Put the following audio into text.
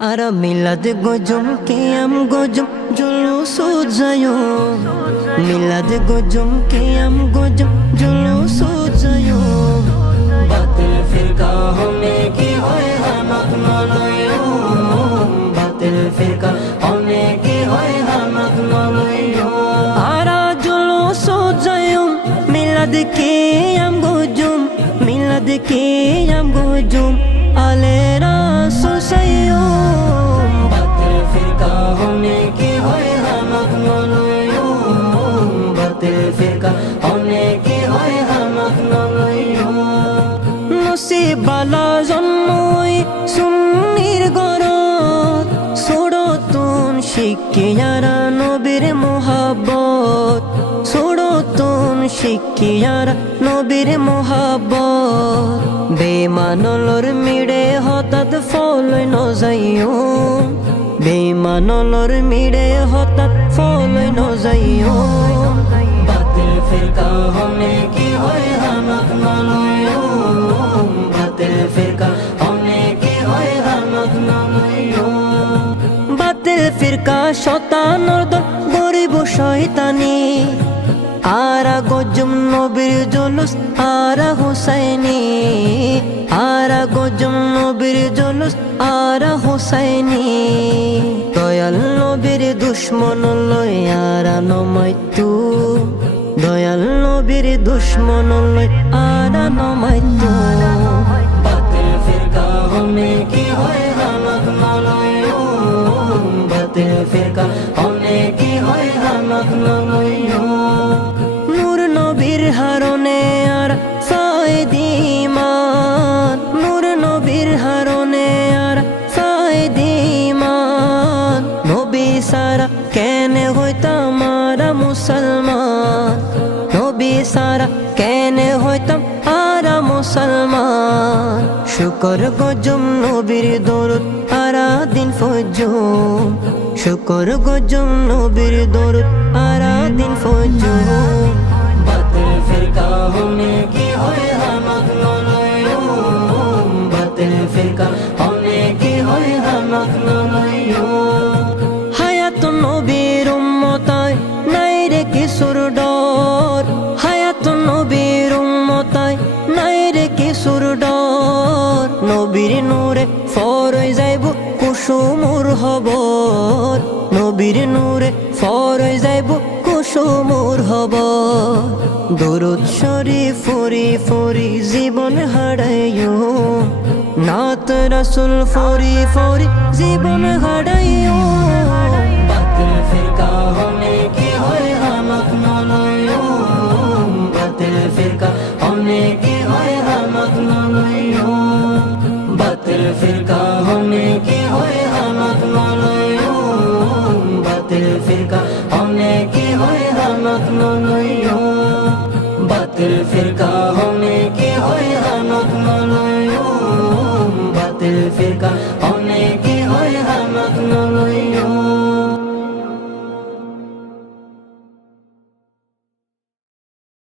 Ara milad gojum qiyam gojum julus jayo milad gojum qiyam gojum julus jayo batil firqa hone ki hoy hamak naloyo batil firqa hone ki hoy hamak naloyo ara julus jayo milad qiyam gojum alera susayo batil firqa hone ki hoy hamak naloyo batil firqa hone ki hoy hamak naloyo নসিবালা জন্মই সুন্নির গরত ছোড়তুন শিক্ষিয়ারা নবীর মোহাব্বত ছোড়তুন শিক্ষিয়ারা নবীর মোহাব্বত বেমানলর মিড়ে হঠাৎ ফলই নজাইও বেমানলর মিড়ে হঠাৎ ফলই নজাইও বাতিল ফিরকা হনে কি হয় হামাক নলয়ো বাতিল ফিরকা হনে কি হয় হামাক নলয়ো বাতিল ফিরকা শতানর দল গরিব শয়তানি আরা গজম নবীর জুলুস আরা হুসাইনি আরা গজম নবীর জুলুস আরা হুসাইনি দয়াল নবীর দুশ্মন লই আরা নমাইতু দয়াল নবীর দুশ্মন লই আরা নমাইতু বাতিল ফিরকা হনে কি হয় হামাক নলয়ো বাতিল ফিরকা হনে কি হয় হামাক নলয়ো নূর নবীর হারনে আর ফায়দিমান নূর নবীর হারনে আর ফায়দিমান নবী সারা কেনে হইতাম আরা মুসলমান নবী সারা কেনে হইতাম আরা মুসলমান শুকর গজম নবীর দরুদ আরা দিন ফজর শুকর গজম নবীর দরুদ আরা দিন ফজর বাতিল ফিরকা হনে কি হয় হামাক নলয়ো বাতিল ফিরকা হনে কি হয় হামাক নলয়ো হায়াত নবীর উম্মতায় নাই রে কিশোর ডর হায়াত নবীর উম্মতায় নাই রে কিশোর ডর নবীর নূরে ফরই যাইব কুসুমুর হবর নবীর নূরে ফরই যাইব কুসুমুর হবর দরুদ শরীফ ফরি ফরি জীবন হারাইও নাত রাসূল ফরি ফরি জীবন হারাইও বাতিল ফিরকা হনে কি হয় হামাক নলয়ো বাতিল ফিরকা হনে কি হয় হামাক নলয়ো বাতিল ফিরকা হনে কি হয় হামাক নলয়ো বাতিল ফিরকা হনে কি হয় হামাক নলয়ো বাতিল ফিরকা হনে কি হয় হামাক নলয়ো বাতিল ফিরকা হনে কি হয় হামাক নলয়ো